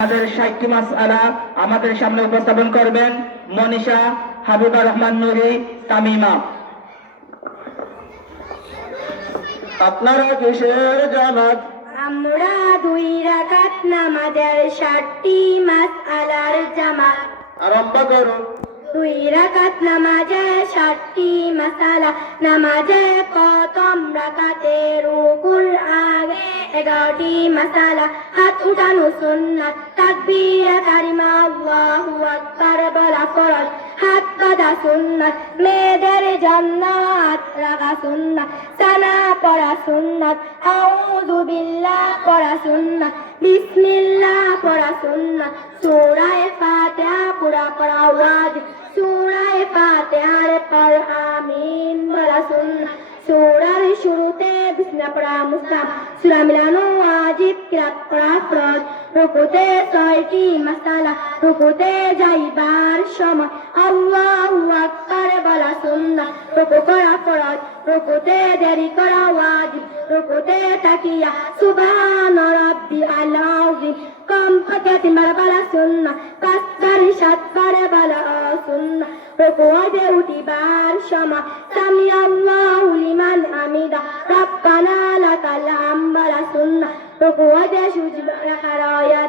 আমাদের 60টি মাসআলা আমাদের সামনে উপস্থাপন করবেন মনীষা হাবিবা রহমান নুরি তামিমা। আপনারা কিসের জামাত? আমরা 2 রাকাত নামাজের 60টি মাসআলার জামাত। আরম্ভ করুন। 2 রাকাত নামাজে 60টি মাসআলা। নামাজে প্রথম রাকাতে রুকুর আগে 11টি মাসআলা। হাত উঠানো সুন্নাত, তাকবীর তাহরিমা, আল্লাহু আকবার বলা ফরজ। হাত বাঁধা সুন্নাত, মেয়েদের জন্য হাত রাখা সুন্নাত, সানা পড়া সুন্নাত, আউযু বিল্লাহ পড়া সুন্নাত, বিসমিল্লাহ পড়া সুন্নাত, সূরা ফাতিহা পুরা পড়া ওয়াজিব, সূরা ফাতিহার পর আমিন বলা সুন্নাত, সূরার শুরুতে বিসমিল্লাহ পড়া মুস্তাহাব, সূরা মিলানো ওয়াজিব, কিরাত পড়া ফরজ। রুকুতে 6টি মাসআলা, রুকুতে যাইবার সময় আল্লাহু আকবার বলা সুন্নাত, রুকু করা ফরজ, রুকুতে দেরি করা ওয়াজিব, রুকুতে তাকিয়া সুবহান রাব্বিয়াল আযীম কমপক্ষে 3 বার বলা সুন্নাত, 5 বার 7 বার বলা সুন্নাত। রুকুতে উঠিবার সময় সামি আল্লাহু লিমান হামিদা, রব্বানা লাকাল হামদ বলা সুন্নাত। রুকুতে সুজদা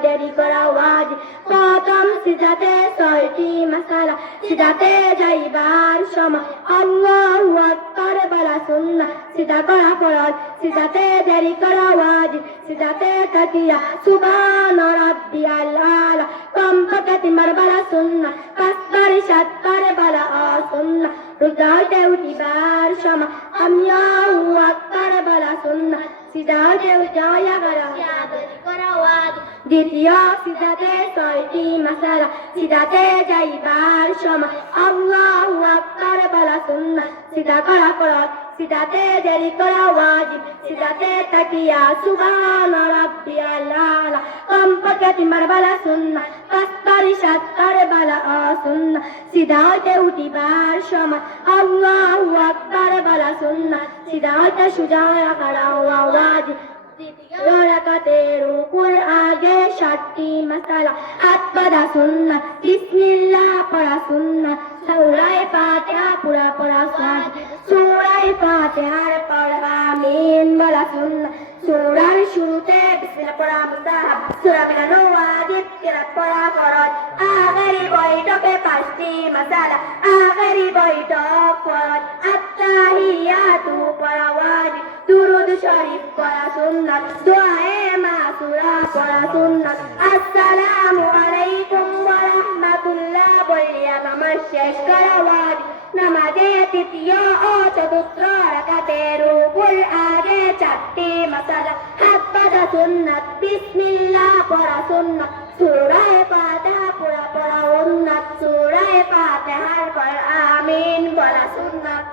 দেরি করা ওয়াজিব। প্রথম সিজদাতে 6টি মাসআলা, সিজদাতে যাইবার সময় আল্লাহু আকবার বলা সুন্নাত, সিজদা করা ফরজ, সিজদাতে দেরি করা ওয়াজিব, সিজদাতে তাকিয়া সুবহান রাব্বিয়াল আলা কমপক্ষে 3 বার বলা সুন্নাত, 5 বার 7 বার বলা সুন্নাত। রুকুতে উঠিবার সময় আল্লাহু আকবার বলা সুন্নাত, সিজদাতে যাওয়া করা ওয়াজিব। দ্বিতীয় সিজদাতে 6টি মাসআলা, সিজদাতে যাইবার সময় আল্লাহু আকবার বলা সুন্নাত, সিজদা করা ফরজ, সিজদাতে দেরি করা ওয়াজিব, সিজদাতে তাকিয়া সুবহান রাব্বিয়াল আলা কমপক্ষে 3 বার বলা সুন্নাত, 5 বার 7 বার বলা সুন্নাত। সিজদাতে উঠিবার সময় আল্লাহু আকবার বলা সুন্নাত, সিজদাতে সুজা করা ওয়াজিব। দ্বিতীয় রাকাতে রুকুর আগে 60টি মাসআলা, হাত বাঁধা সুন্নাত, বিসমিল্লাহ পড়া সুন্নাত, সূরা ফাতিহা পুরা পড়া সুন্নাত, সূরা ফাতিহার পর আমিন বলা সুন্নাত, সূরার শুরুতে বিসমিল্লাহ পড়া মুস্তাহাব, সূরা মিলানো ওয়াজিব, কিরাত পড়া ফরজ। আখেরি বৈঠকে 5টি মাসআলা, আখেরি বৈঠক ফরজ। আত্তাহিয়াতু পড়া ওয়াজিব, দুরূদ শরীফ পড়া সুন্নাত, দোয়ায়ে মাসুরা পড়া সুন্নাত। আসসালামু আলাইকুম ওয়া রাহমাতুল্লাহ বলিয়া নামাজ শেষ করা ওয়াজিব। নামাজে তৃতীয় ও চতুর্থ রাকাতে রুকুর আগে 4টি মাসআলা, হাত বাঁধা সুন্নাত, বিসমিল্লাহ পড়া সুন্নাত, সূরা ফাতিহা পুরা পড়া সুন্নাত, সূরা ফাতিহার পর আমিন বলা সুন্নাত।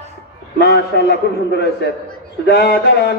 মাশাআল্লাহ, খুব সুন্দর হয়েছে। সুজা দাঁড়ান।